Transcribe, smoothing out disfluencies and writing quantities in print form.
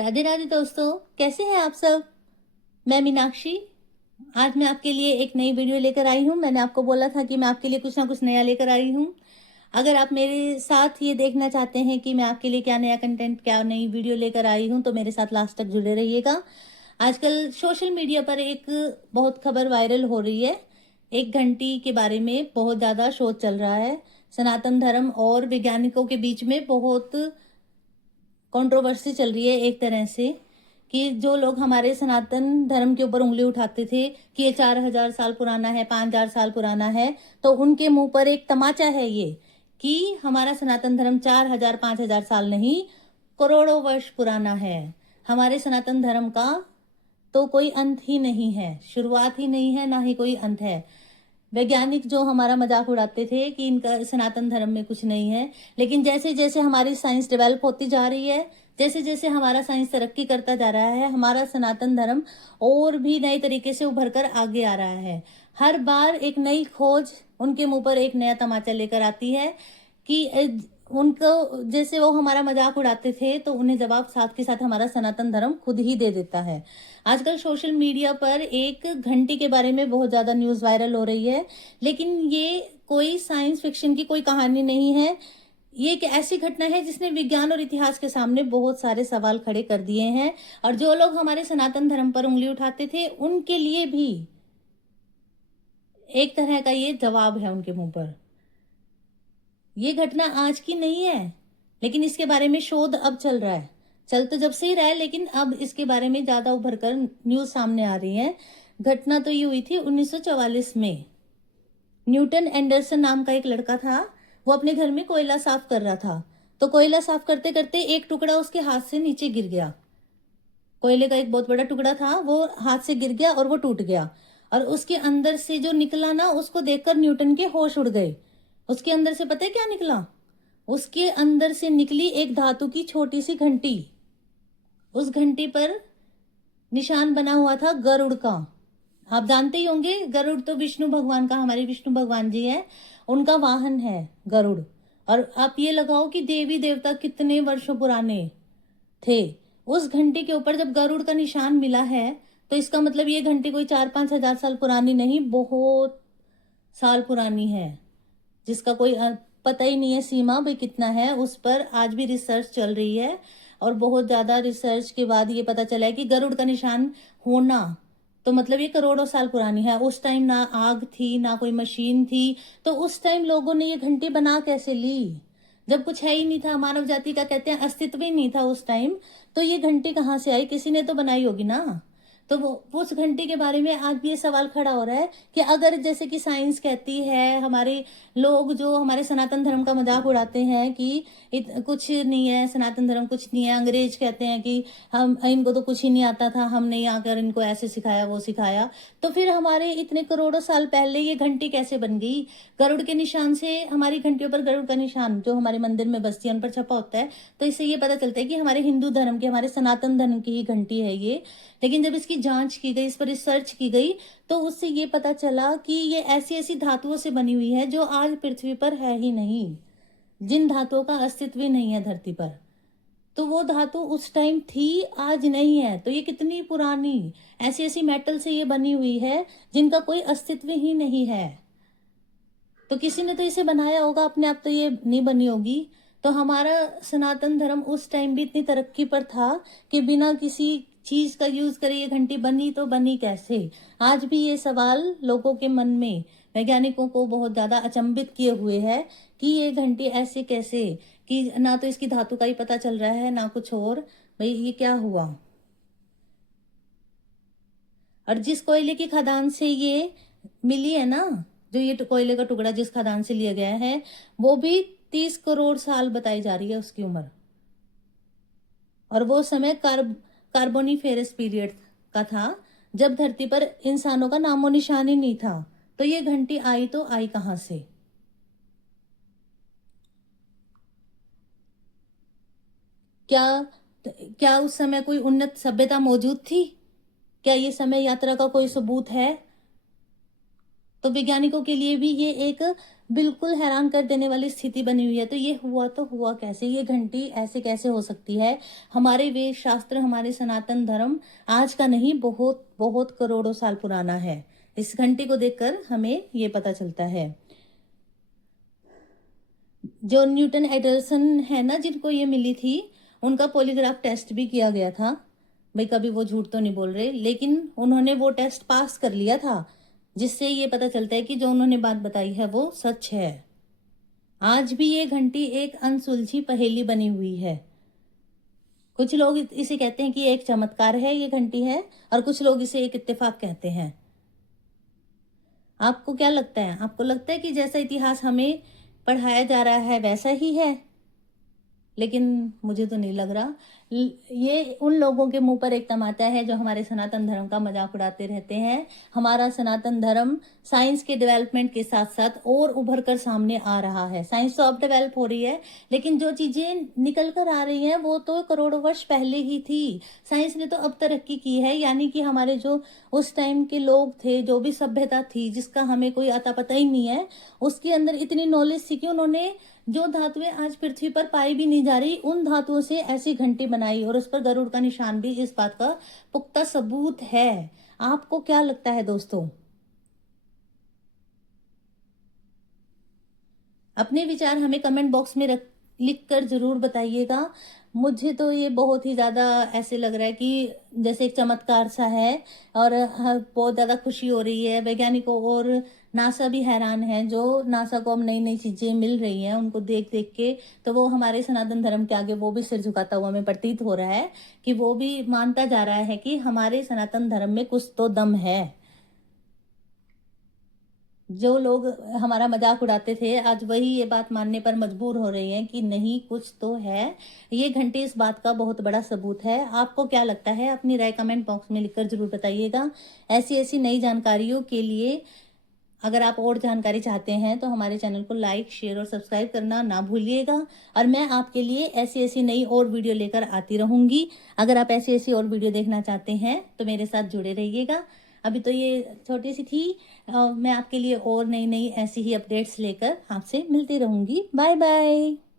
राधे राधे दोस्तों, कैसे हैं आप सब। मैं मीनाक्षी। आज मैं आपके लिए एक नई वीडियो लेकर आई हूँ। मैंने आपको बोला था कि मैं आपके लिए कुछ ना कुछ नया लेकर आई हूँ। अगर आप मेरे साथ ये देखना चाहते हैं कि मैं आपके लिए क्या नया कंटेंट, क्या नई वीडियो लेकर आई हूँ, तो मेरे साथ लास्ट तक जुड़े रहिएगा। आजकल सोशल मीडिया पर एक बहुत खबर वायरल हो रही है। एक घंटी के बारे में बहुत ज़्यादा शोध चल रहा है। सनातन धर्म और वैज्ञानिकों के बीच में बहुत कंट्रोवर्सी चल रही है एक तरह से, कि जो लोग हमारे सनातन धर्म के ऊपर उंगली उठाते थे कि ये 4,000 साल पुराना है, 5,000 साल पुराना है, तो उनके मुंह पर एक तमाचा है ये कि हमारा सनातन धर्म 4,000 5,000 साल नहीं, करोड़ों वर्ष पुराना है। हमारे सनातन धर्म का तो कोई अंत ही नहीं है, शुरुआत ही नहीं है, ना ही कोई अंत है। वैज्ञानिक जो हमारा मजाक उड़ाते थे कि इनका सनातन धर्म में कुछ नहीं है, लेकिन जैसे जैसे हमारी साइंस डेवलप होती जा रही है, जैसे जैसे हमारा साइंस तरक्की करता जा रहा है, हमारा सनातन धर्म और भी नए तरीके से उभर कर आगे आ रहा है। हर बार एक नई खोज उनके मुंह पर एक नया तमाचा लेकर आती है कि उनको, जैसे वो हमारा मजाक उड़ाते थे, तो उन्हें जवाब साथ के साथ हमारा सनातन धर्म खुद ही दे देता है। आजकल सोशल मीडिया पर एक घंटी के बारे में बहुत ज़्यादा न्यूज़ वायरल हो रही है, लेकिन ये कोई साइंस फिक्शन की कोई कहानी नहीं है। ये एक ऐसी घटना है जिसने विज्ञान और इतिहास के सामने बहुत सारे सवाल खड़े कर दिए हैं, और जो लोग हमारे सनातन धर्म पर उंगली उठाते थे उनके लिए भी एक तरह का ये जवाब है उनके मुंह पर। ये घटना आज की नहीं है, लेकिन इसके बारे में शोध अब चल रहा है। चल तो जब से ही रहा है, लेकिन अब इसके बारे में ज्यादा उभर कर न्यूज सामने आ रही है। घटना तो ये हुई थी 1944 में। न्यूटन एंडरसन नाम का एक लड़का था। वो अपने घर में कोयला साफ कर रहा था, तो कोयला साफ करते करते एक टुकड़ा उसके हाथ से नीचे गिर गया। कोयले का एक बहुत बड़ा टुकड़ा था, वो हाथ से गिर गया और वो टूट गया। और उसके अंदर से जो निकला ना, उसको देखकर न्यूटन के होश उड़ गए। उसके अंदर से पता है क्या निकला? उसके अंदर से निकली एक धातु की छोटी सी घंटी। उस घंटी पर निशान बना हुआ था गरुड़ का। आप जानते ही होंगे, गरुड़ तो विष्णु भगवान का, हमारे विष्णु भगवान जी है, उनका वाहन है गरुड़। और आप ये लगाओ कि देवी देवता कितने वर्षों पुराने थे। उस घंटी के ऊपर जब गरुड़ का निशान मिला है, तो इसका मतलब ये घंटी कोई 4-5 हजार साल पुरानी नहीं, बहुत साल पुरानी है, जिसका कोई पता ही नहीं है सीमा भी कितना है। उस पर आज भी रिसर्च चल रही है, और बहुत ज्यादा रिसर्च के बाद ये पता चला है कि गरुड़ का निशान होना तो मतलब ये करोड़ों साल पुरानी है। उस टाइम ना आग थी, ना कोई मशीन थी, तो उस टाइम लोगों ने ये घंटी बना कैसे ली? जब कुछ है ही नहीं था, मानव जाति का कहते हैं अस्तित्व ही नहीं था उस टाइम, तो ये घंटी कहाँ से आई? किसी ने तो बनाई होगी ना। तो वो उस घंटी के बारे में आज भी ये सवाल खड़ा हो रहा है कि अगर जैसे कि साइंस कहती है, हमारे लोग जो हमारे सनातन धर्म का मजाक उड़ाते हैं कि कुछ नहीं है, सनातन धर्म कुछ नहीं है, अंग्रेज कहते हैं कि हम इनको तो कुछ ही नहीं आता था, हमने यहाँ आकर इनको ऐसे सिखाया वो सिखाया, तो फिर हमारे इतने करोड़ों साल पहले ये घंटी कैसे बन गई? गरुड़ के निशान से, हमारी घंटियों पर गरुड़ का निशान जो हमारे मंदिर में बस्ती उन पर छपा होता है, तो इससे ये पता चलता है कि हमारे हिंदू धर्म की, हमारे सनातन धर्म की ही घंटी है ये। लेकिन जब इसकी जांच की गई, इस पर रिसर्च की गई, तो उससे ये पता चला कि ये ऐसी ऐसी धातुओं से बनी हुई है जो आज पृथ्वी पर है ही नहीं, जिन धातुओं का अस्तित्व ही नहीं है धरती पर। तो वो धातु उस टाइम थी, आज नहीं है। तो ये कितनी पुरानी ऐसी ऐसी मेटल से ये बनी हुई है जिनका कोई अस्तित्व ही नहीं है। तो किसी ने तो इसे बनाया होगा, अपने आप तो ये नहीं बनी होगी। तो हमारा सनातन धर्म उस टाइम भी इतनी तरक्की पर था कि बिना किसी चीज का यूज करे ये घंटी बनी, तो बनी कैसे? आज भी ये सवाल लोगों के मन में, वैज्ञानिकों को बहुत ज्यादा अचंभित किए हुए है कि ये घंटी ऐसे कैसे, कि ना तो इसकी धातु का ही पता चल रहा है ना कुछ और। भाई ये क्या हुआ? और जिस कोयले की खदान से ये मिली है ना, जो ये कोयले का टुकड़ा जिस खदान से लिया गया है, वो भी 30 करोड़ साल बताई जा रही है उसकी उम्र। और वो समय कार्बोनिफेरस पीरियड का था, जब धरती पर इंसानों का नामो निशान ही नहीं था। तो ये घंटी आई तो आई कहां से? क्या क्या उस समय कोई उन्नत सभ्यता मौजूद थी? क्या ये समय यात्रा का कोई सबूत है? तो वैज्ञानिकों के लिए भी ये एक बिल्कुल हैरान कर देने वाली स्थिति बनी हुई है। तो ये हुआ तो हुआ कैसे? ये घंटी ऐसे कैसे हो सकती है? हमारे वेद शास्त्र, हमारे सनातन धर्म आज का नहीं, बहुत बहुत करोड़ों साल पुराना है। इस घंटी को देखकर हमें ये पता चलता है। जो न्यूटन एडरसन है ना, जिनको ये मिली थी, उनका पॉलीग्राफ टेस्ट भी किया गया था। भाई कभी वो झूठ तो नहीं बोल रहे, लेकिन उन्होंने वो टेस्ट पास कर लिया था, जिससे ये पता चलता है कि जो उन्होंने बात बताई है वो सच है। आज भी ये घंटी एक अनसुलझी पहेली बनी हुई है। कुछ लोग इसे कहते हैं कि एक चमत्कार है, ये घंटी है, और कुछ लोग इसे एक इत्तेफाक कहते हैं। आपको क्या लगता है? आपको लगता है कि जैसा इतिहास हमें पढ़ाया जा रहा है वैसा ही है? लेकिन मुझे तो नहीं लग रहा। ये उन लोगों के मुंह पर एक तमाचा है जो हमारे सनातन धर्म का मजाक उड़ाते रहते हैं। हमारा सनातन धर्म साइंस के डेवलपमेंट के साथ साथ और उभर कर सामने आ रहा है। साइंस तो अब डेवलप हो रही है, लेकिन जो चीजें निकल कर आ रही हैं वो तो करोड़ों वर्ष पहले ही थी। साइंस ने तो अब तरक्की की है, यानी कि हमारे जो उस टाइम के लोग थे, जो भी सभ्यता थी जिसका हमें कोई अता पता ही नहीं है, उसके अंदर इतनी नॉलेज थी कि उन्होंने जो धातुएं आज पृथ्वी पर पाई भी नहीं जा रही, उन धातुओं से ऐसी घंटी बनाई, और उस पर गरुड़ का निशान भी इस बात का पुख्ता सबूत है। आपको क्या लगता है दोस्तों? अपने विचार हमें कमेंट बॉक्स में लिख कर जरूर बताइएगा। मुझे तो ये बहुत ही ज़्यादा ऐसे लग रहा है कि जैसे एक चमत्कार सा है, और बहुत ज़्यादा खुशी हो रही है वैज्ञानिकों, और नासा भी हैरान है। जो नासा को अब नई नई चीज़ें मिल रही हैं उनको देख देख के, तो वो हमारे सनातन धर्म के आगे वो भी सिर झुकाता हुआ हमें प्रतीत हो रहा है, कि वो भी मानता जा रहा है कि हमारे सनातन धर्म में कुछ तो दम है। जो लोग हमारा मजाक उड़ाते थे, आज वही ये बात मानने पर मजबूर हो रहे हैं कि नहीं, कुछ तो है। ये घंटी इस बात का बहुत बड़ा सबूत है। आपको क्या लगता है? अपनी राय कमेंट बॉक्स में लिखकर जरूर बताइएगा। ऐसी ऐसी नई जानकारियों के लिए अगर आप और जानकारी चाहते हैं तो हमारे चैनल को लाइक, शेयर और सब्सक्राइब करना ना भूलिएगा। और मैं आपके लिए ऐसी ऐसी नई और वीडियो लेकर आती रहूंगी। अगर आप ऐसी ऐसी और वीडियो देखना चाहते हैं तो मेरे साथ जुड़े रहिएगा। अभी तो ये छोटी सी थी, मैं आपके लिए और नई नई ऐसी ही अपडेट्स लेकर आपसे मिलती रहूंगी। Bye bye.